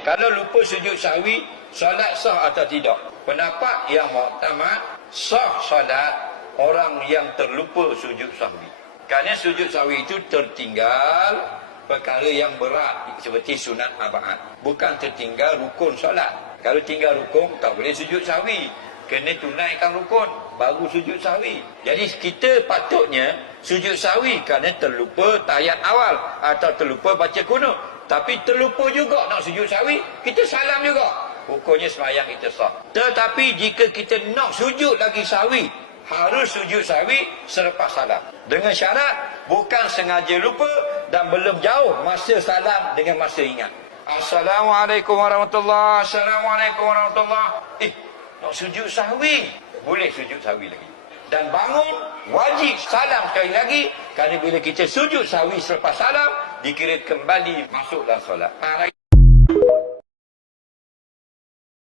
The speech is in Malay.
Kalau lupa sujud sahwi, solat sah atau tidak? Pendapat yang muktamad, sah solat orang yang terlupa sujud sahwi. Kerana sujud sahwi itu tertinggal perkara yang berat seperti sunat abaat. Bukan tertinggal rukun solat. Kalau tinggal rukun, tak boleh sujud sahwi. Kena tunaikan rukun, baru sujud sahwi. Jadi kita patutnya sujud sahwi kerana terlupa tayat awal atau terlupa baca kunut. Tapi terlupa juga nak sujud sahwi, kita salam juga. Hukumnya semayang kita sah. Tetapi jika kita nak sujud lagi sahwi, harus sujud sahwi selepas salam. Dengan syarat bukan sengaja lupa dan belum jauh masa salam dengan masa ingat. Assalamualaikum warahmatullahi Assalamualaikum warahmatullahi Eh, nak sujud sahwi. Boleh sujud sahwi lagi. Dan bangun, wajib salam sekali lagi. Kerana bila kita sujud sahwi selepas salam, dikira kembali masuk dalam solat.